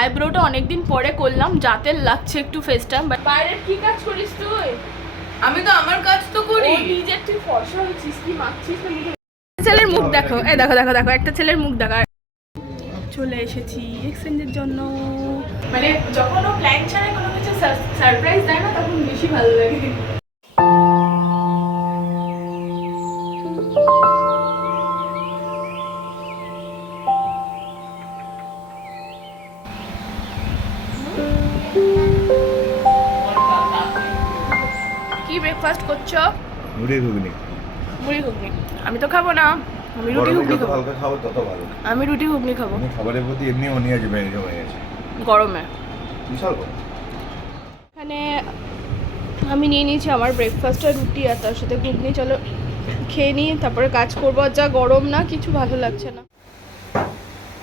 আইব্রোটা অনেকদিন পরে করলাম জাতের লাগছে একটু ফেসটা বাট বাইরের কি কাজ করিস তুই? আমি তো আমার কাজ তো করি। নিজের তুই ফর্সা হয়েছিস কি মাখছিস? ছেলের মুখ দেখো। এই দেখো দেখো দেখো একটা ছেলের মুখ দেখো। চলে এসেছি এক্সচেঞ্জের জন্য। মানে যখন ও প্ল্যান ছাড়া কোনো কিছু সারপ্রাইজ দেয় না তখন বেশি ভালো লাগে। ব্রেকফাস্ট করছ? মুড়ি ঘুগনি। মুড়ি ঘুগনি। আমি তো খাব না। আমি রুটি ঘুগনি খাব। হালকা খাব তত ভালো। আমি রুটি ঘুগনি খাব। আমি খাবারের প্রতি এমনি বেড়ে জমে গেছে। গরমে। বিশাল গরম। এখানে আমি নিয়ে নিয়েছি আমার ব্রেকফাস্ট আর রুটি আর তার সাথে ঘুগনি। চলো খেয়ে নিই তারপরে কাজ করব। আর যা গরম না কিছু ভালো লাগছে না।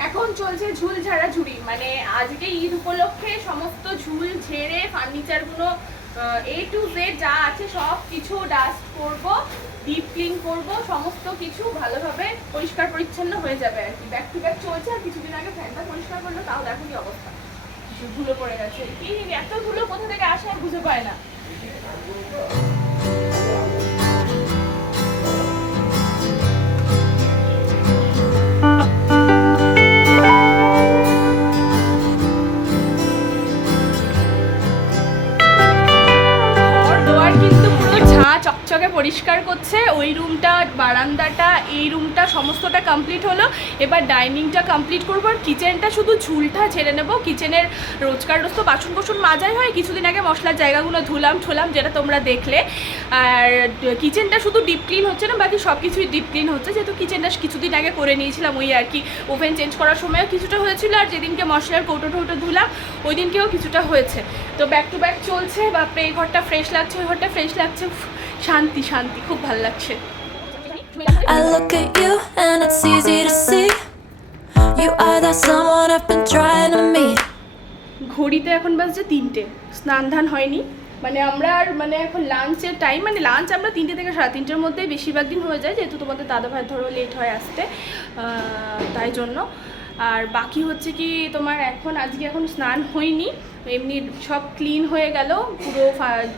এখন চলছে ঝুল ঝাড়া ঝুড়ি মানে আজকে ঈদ উপলক্ষে সমস্ত ঝুল ঝেড়ে ফার্নিচারগুলো এ টু জেড যা আছে সব কিছু ডাস্ট করব ডিপ ক্লিন করব, সমস্ত কিছু ভালোভাবে পরিষ্কার পরিচ্ছন্ন হয়ে যাবে আর কি। ব্যাক টু ব্যাক চলছে আর কিছুদিন আগে ফ্যানটা পরিষ্কার করল তাও দেখো কি অবস্থা? ধুলো পড়ে গেছে? কি এত ধুলো কোথা থেকে আসে আর বুঝে পায় না। পরিষ্কার করছে, ওই রুমটা, বারান্দাটা, এই রুমটা সমস্তটা কমপ্লিট হলো। এবার ডাইনিংটা কমপ্লিট করব আর কিচেনটা শুধু ঝুলটা ছেড়ে নেব। কিচেনের রোজকার রোজ তো বাসন কোসন মাজাই হয়। কিছুদিন আগে মশলার জায়গাগুলো ধুলাম, ঠুলাম, যেটা তোমরা দেখলে। আর কিচেনটা শুধু ডিপ ক্লিন হচ্ছে না, বাকি সব কিছুই ডিপ ক্লিন হচ্ছে। যেহেতু কিচেনটা কিছুদিন আগে করে নিয়েছিলাম ওই আর কি ওভেন চেঞ্জ করার সময়ও কিছুটা হয়েছিল। আর যেদিনকে মশলার কৌটো টৌটো ধুলাম ওই দিনকেও কিছুটা হয়েছে। তো ব্যাক টু ব্যাক চলছে। বাপরে, এই ঘরটা ফ্রেশ লাগছে, ওই ঘরটা ফ্রেশ লাগছে। শান্তি শান্তি খুব ভালো লাগছে I look at you and it's easy to see. You are that someone I've been trying to meet. ঘড়িতে এখন বাজছে তিনটে স্নান ধান হয়নি মানে আমরা আর মানে এখন লাঞ্চের টাইম মানে লাঞ্চ আমরা তিনটে থেকে সাড়ে তিনটের মধ্যেই বেশিরভাগ দিন হয়ে যায় যেহেতু তোমাদের দাদা ভাই ধরো লেট হয় আসতে তাই জন্য আর বাকি হচ্ছে কি তোমার এখন, আজকে এখন স্নান হয়নি, এমনি সব ক্লিন হয়ে গেল, পুরো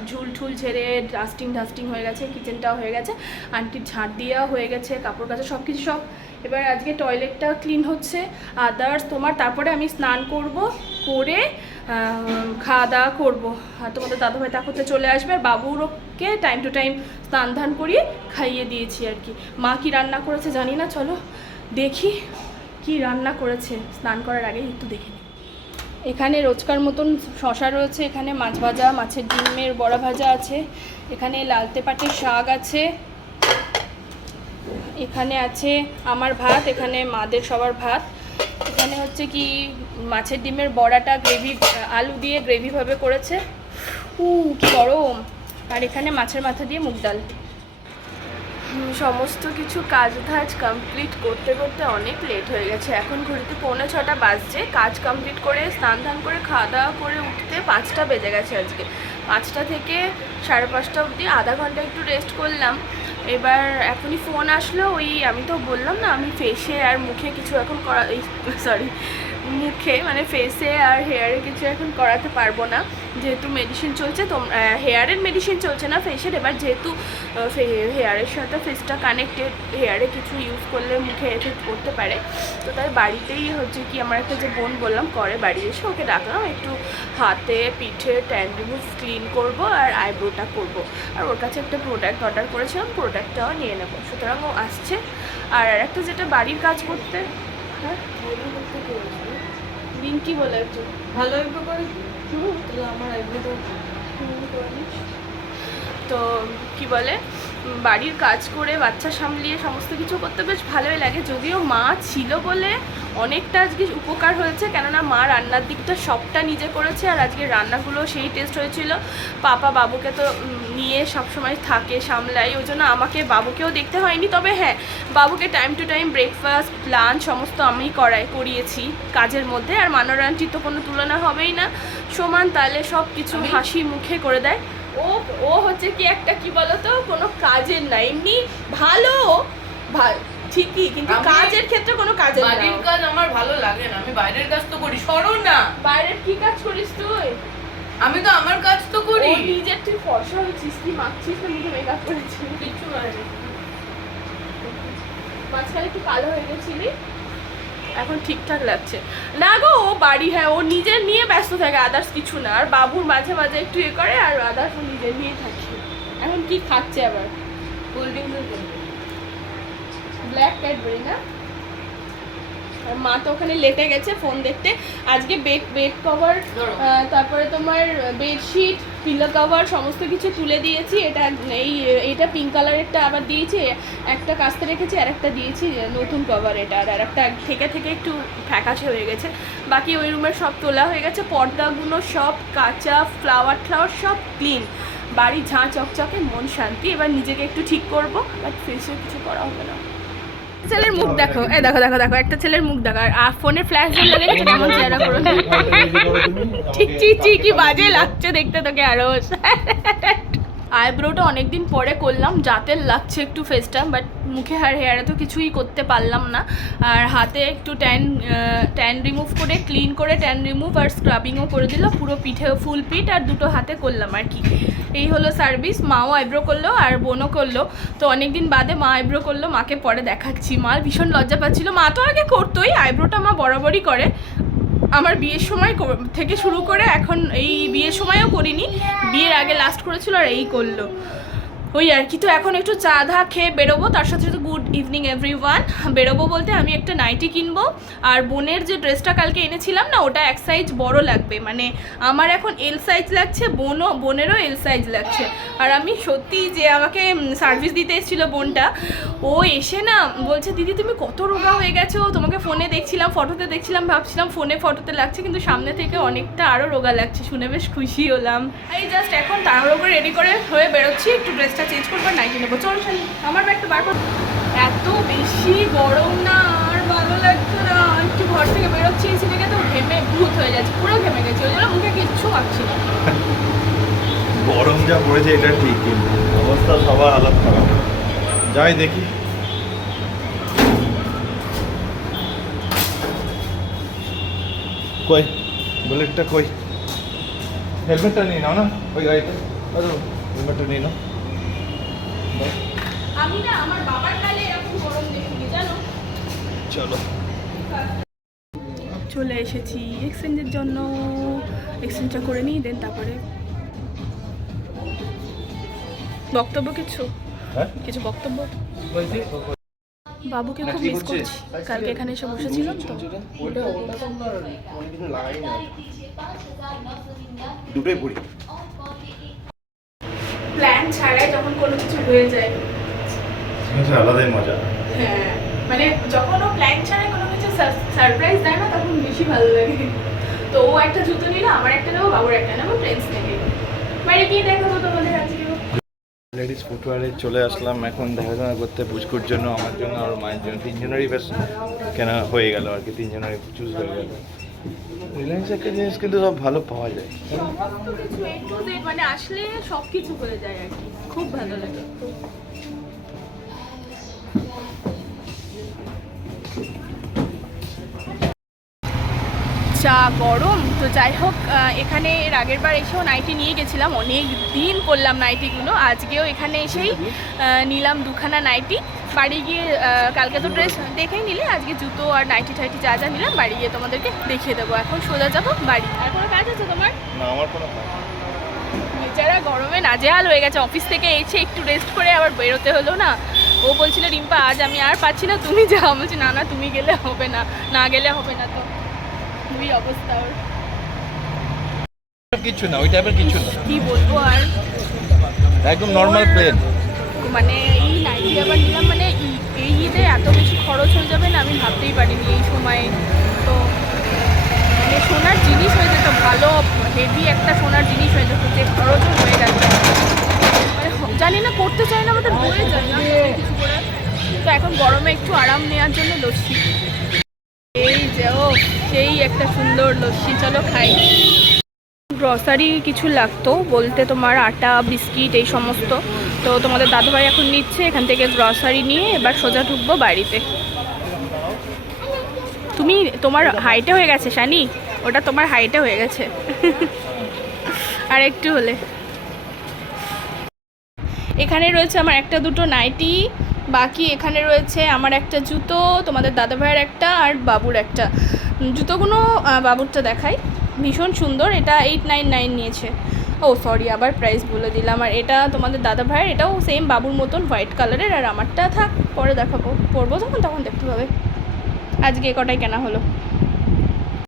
ঝুল ঠুল ঝেড়ে ডাস্টিং ডাস্টিং হয়ে গেছে কিচেনটাও হয়ে গেছে, আন্টির ঝাঁট দেওয়া হয়ে গেছে, কাপড় কাচা সব কিছু সব। এবার আজকে টয়লেটটা ক্লিন হচ্ছে আদার্স তোমার তারপরে আমি স্নান করব, করে খাওয়া দাওয়া করব। আর তোমাদের দাদাভাই তা করতে চলে আসবে, আর বাবুরকে টাইম টু টাইম স্নান ধান করিয়ে খাইয়ে দিয়েছি আর কি। মা কি রান্না করেছে জানি না, চলো দেখি। কি রান্না করেছে? স্নান করার আগে একটু দেখে নিই এখানে রোজকার মতন শশা রয়েছে, এখানে মাছ ভাজা, মাছের ডিমের বড়া ভাজা আছে, এখানে লালতে পাটের শাক আছে, এখানে আছে আমার ভাত, এখানে মাদের সবার ভাত, এখানে হচ্ছে কি মাছের ডিমের বড়াটা গ্রেভি, আলু দিয়ে গ্রেভিভাবে করেছে। উ কি গরম! আর এখানে মাছের মাথা দিয়ে মুগ ডাল। সমস্ত কিছু কাজ ধাজ কমপ্লিট করতে করতে অনেক লেট হয়ে গেছে। এখন ঘড়িতে পৌনে ছটা বাজছে। কাজ কমপ্লিট করে স্নান ধান করে খাওয়া দাওয়া করে উঠতে পাঁচটা বেজে গেছে আজকে। পাঁচটা থেকে সাড়ে পাঁচটা অবধি আধা ঘণ্টা একটু রেস্ট করলাম। এবার এখনই ফোন আসলো, ওই আমি তো বললাম না, আমি ফেসে আর মুখে কিছু এখন করা সরি মুখে মানে ফেসে আর হেয়ারে কিছু এখন করাতে পারব না। যেহেতু মেডিসিন চলছে, তো হেয়ারের মেডিসিন চলছে না ফেসের এবার যেহেতু হেয়ারের সাথে ফেসটা কানেক্টেড হেয়ারে কিছু ইউজ করলে মুখে এফেক্ট করতে পারে। তো তাই বাড়িতেই হচ্ছে কি, আমার একটা যে বোন বললাম, করে বাড়ি এসে ওকে ডাকলাম, একটু হাতে, পিঠে ট্যান রিমুভ ক্লিন করব আর আইব্রোটা করব। আর ওর কাছে একটা প্রোডাক্ট অর্ডার করেছিলাম প্রোডাক্টটাও নিয়ে নেব। সুতরাং ও আসছে। আর একটা যেটা বাড়ির কাজ করতে হ্যাঁ? রিঙ্কি বলে একজন। ভালো আইব্রো করে তাহলে আমার আইব্রো তো তো কি বলে বাড়ির কাজ করে বাচ্চা সামলিয়ে সমস্ত কিছু করতে বেশ ভালোই লাগে। যদিও মা ছিল বলে অনেকটা আজকে উপকার হয়েছে কেননা মা রান্নার দিকটা সবটা নিজে করেছে আর আজকে রান্নাগুলো সেই টেস্ট হয়েছিল। পাপা বাবুকে তো নিয়ে সবসময় থাকে সামলাই। ওই জন্য আমাকে বাবুকেও দেখতে হয়নি। তবে হ্যাঁ বাবুকে time to time breakfast lunch সমস্ত আমি করাই করিয়েছি কাজের মধ্যে। আর মানোর তো কোনো তুলনা হবেই না। সমান তালে সব কিছু হাসি মুখে করে দেয়। ও ও হচ্ছে কি একটা কি বলতো কোনো কাজের না। এমনি ভালো ভালো ঠিকই কিন্তু কাজের ক্ষেত্রে কোনো কাজের না। বাড়ির কাজ আমার ভালো লাগে না। আমি বাইরের কাজ তো করি সরো না। বাইরের কি কাজ করিস তুই? আমি তো আমার কাজ তো করি। ও নিজের তুই ফর্সা হয়েছিস কি মাখছিস না মুখে মেকআপ করেছিস। কিচ্ছু লাগে মাঝখানে একটু কালো হয়ে গেছিলি। এখন ঠিকঠাক লাগছে। না গো ও বাড়ি হ্যাঁ ও নিজের নিয়ে ব্যস্ত থাকে আদার্স কিছু না। আর বাবুর মাঝে মাঝে একটু ইয়ে করে আর আদার্স ও নিজের নিয়ে থাকে। এখন কি খাচ্ছে আবার? কোল্ড ড্রিঙ্কস ব্ল্যাক ক্যাডবেরি না? মা তো ওখানে লেটে গেছে ফোন দেখতে। আজকে বেড বেড কভার তারপরে তোমার বেডশিট পিলো কভার সমস্ত কিছু তুলে দিয়েছি। এটা এই এটা পিঙ্ক কালারেরটা আবার দিয়েছি একটা কাস্তে রেখেছি আর একটা দিয়েছি নতুন কভার এটা। আর একটা থেকে থেকে একটু ফ্যাকাশে হয়ে গেছে। বাকি ওই রুমের সব তোলা হয়ে গেছে। পর্দাগুলো সব কাঁচা ফ্লাওয়ার ফ্লাওয়ার সব ক্লিন বাড়ি ঝাঁ চকচকে মন শান্তি। এবার নিজেকে একটু ঠিক করব বাট ফেসে কিছু করা হবে না। ছেলের মুখ দেখো। এই দেখো দেখো দেখো, একটা ছেলের মুখ দেখো। আর ফোনের ফ্ল্যাশ জ্বলে লেগেছে কেমন চেহারা করো। ঠিক চি চি কি বাজে লাগছে দেখতে তোকে আরও। আইব্রোটা অনেকদিন পরে করলাম, যাতে লাগছে একটু ফেসটা বাট মুখে আর হেয়ারে তো কিছুই করতে পারলাম না। আর হাতে একটু ট্যান ট্যান রিমুভ করে ক্লিন করে ট্যান রিমুভ আর স্ক্রাবিংও করে দিল। পুরো পিঠেও ফুল পিঠ আর দুটো হাতে করলাম আর কি। এই হলো সার্ভিস মাও আইব্রো করল আর বোনও করল। তো অনেক দিন বাদে মা আইব্রো করল, মাকে পরে দেখাচ্ছি। মা ভীষণ লজ্জা পাচ্ছিল। মা তো আগে করতোই আইব্রোটা মা বরাবরই করে। আমার বিয়ের সময় থেকে শুরু করে এখন এই বিয়ের সময়ও করিনি। বিয়ের আগে লাস্ট করেছিল আর এই করল। ওই আর কি, তো এখন একটু চা ধা খেয়ে বেরোবো, তার সাথে সাথে গুড ইভিনিং এভরি ওয়ান বেরোবো বলতে আমি একটা নাইটি কিনবো, আর বোনের যে ড্রেসটা কালকে এনেছিলাম না, ওটা এক সাইজ বড় লাগবে। মানে আমার এখন এল সাইজ লাগছে, বোনও, বোনেরও এল সাইজ লাগছে। আর আমি সত্যি যে আমাকে সার্ভিস দিতে এসেছিল বোনটা, ও এসে না বলছে, দিদি, তুমি কত রোগা হয়ে গেছো? তোমাকে ফোনে দেখছিলাম ফটোতে দেখছিলাম, ভাবছিলাম ফোনে ফটোতে লাগছে, কিন্তু সামনে থেকে অনেকটা আরও রোগা লাগছে, শুনে বেশ খুশি হলাম। এই জাস্ট এখন তাড়াহুড়ো করে রেডি করে হয়ে বেরোচ্ছি, একটু ড্রেসটা চেঞ্জ করব আর নাইটি নেব। চল শালি, আমার ব্যাগটা বার কর। এত বেশি গরম না, আর ভালো লাগছে না। একটু ঘর থেকে বেরোচ্ছি, এসে দেখে তো ঘেমে ভূত হয়ে যাচ্ছে পুরো ঘেমে গেছি। ওই জন্য মুখে কিচ্ছু পাচ্ছি না। গরম যা পড়েছে, এটা ঠিক কিন্তু। অবস্থা সবার হালত খারাপ। যাই দেখি। কই? বুলেটটা কই? হেলমেটটা নিয়ে নাও না, ওই গাড়িতে। হেলমেটটা নিয়ে নাও। আমি না আমার বাবার কালে এরকম গরম দেখিনি জানো? চলো। চলে এসেছি এক্সচেঞ্জের জন্য। এক্সচেঞ্জটা করে নিই দেন তারপরে। বক্তব্য কিছু? হ্যাঁ? কিছু বক্তব্য? বাবুকে খুব মিস করছি। কালকে এখানে এসে বসেছিলাম তো। দুটোই পড়ি প্ল্যান ছাড়াই যখন কোনো কিছু হয়ে যায়। আচ্ছা আলাদাই মজা। হ্যাঁ মানে যখন ও প্ল্যান ছাড়াই কোনো কিছু সারপ্রাইজ দেয় না তখন বেশি ভালো লাগে। তো ও একটা জুতো নিল আমার একটা নেব বাবুর একটা নেব ট্রেন্স থেকে। বাড়ি গিয়ে দেখাবো তোমাদের আজকে। লেডিস ফুটওয়ারে চলে আসলাম। এখন দেখাশোনা করতে পুচকুর জন্য আমার জন্য আর মায়ের জন্য। তিনজনেরই বেশ কেনা হয়ে গেল আর কি তিনজনেরই চুজ হয়ে গেল। রিলায়েন্স একটা জিনিস কিন্তু সব ভালো পাওয়া যায়। সমস্ত কিছু এ টু জেড মানে আসলে সব কিছু হয়ে যায় আর কি। খুব ভালো লাগে। যা গরম। তো যাই হোক এখানে এর আগের বার এসেও নাইটি নিয়ে গেছিলাম। অনেক দিন করলাম নাইটিগুলো। আজকেও এখানে এসেই নিলাম দুখানা নাইটি। বাড়ি গিয়ে কালকে তো ড্রেস দেখেই নিলে আজকে জুতো আর নাইটি টাইটি যা যা নিলাম বাড়ি গিয়ে তোমাদেরকে দেখিয়ে দেবো। এখন সোজা যাব বাড়ি। আর কোনো কাজ আছে তোমার? না আমার কোনো কাজ নেই। বেচারা গরমে নাজেহাল হয়ে গেছে। অফিস থেকে এসে একটু রেস্ট করে আবার বেরোতে হলো না। ও বলছিল রিম্পা আজ আমি আর পাচ্ছি না। তুমি যাও বলছি না না তুমি গেলে হবে না। না গেলে হবে না তো। খুবই অবস্থা ওর। কিছু না ওই টাইপের কিছু না। কি বলব আর? একদম নর্মাল প্লেন মানে এই নাইটি আবার নিলাম মানে এই ঈদে এত বেশি খরচ হয়ে যাবে না আমি ভাবতেই পারিনি এই সময়ে। তো মানে সোনার জিনিস হয়ে যেত ভালো হেভি একটা সোনার জিনিস হয়ে যেত যে খরচও হয়ে যাচ্ছে মানে জানি না করতে চাই না আমাদের হয়ে যায় না কিছু করে তো এখন গরমে একটু আরাম নেওয়ার জন্য লস্যি। এই যে ও। সেই একটা সুন্দর লস্যি, চলো খাই। গ্রসারি কিছু লাগতো, বলতে তোমার আটা, বিস্কিট, এই সমস্ত। তো তোমাদের দাদুভাই এখন নিচ্ছে, এখান থেকে গ্রসারি নিয়ে এবার সোজা ঢুকবো বাড়িতে। তুমি, তোমার হাইটে হয়ে গেছে, শানি? ওটা তোমার হাইটে হয়ে গেছে। আর একটু হলে। এখানে রয়েছে আমার একটা দুটো নাইটি, বাকি এখানে রয়েছে আমার একটা জুতো, তোমাদের দাদা ভাইয়ের একটা আর বাবুর একটা। জুতোগুলো বাবুরটা দেখাই। ভীষণ সুন্দর, এটা এইট নাইন নাইন নিয়েছে। ও সরি আবার প্রাইস বলে দিলাম। আর এটা তোমাদের দাদা ভাইয়ের, এটাও সেম বাবুর মতন হোয়াইট কালারের আর আমারটা থাক, পরে দেখাবো, পরবো যখন, তখন দেখতে পাবে। আজকে কটাই কেনা হলো?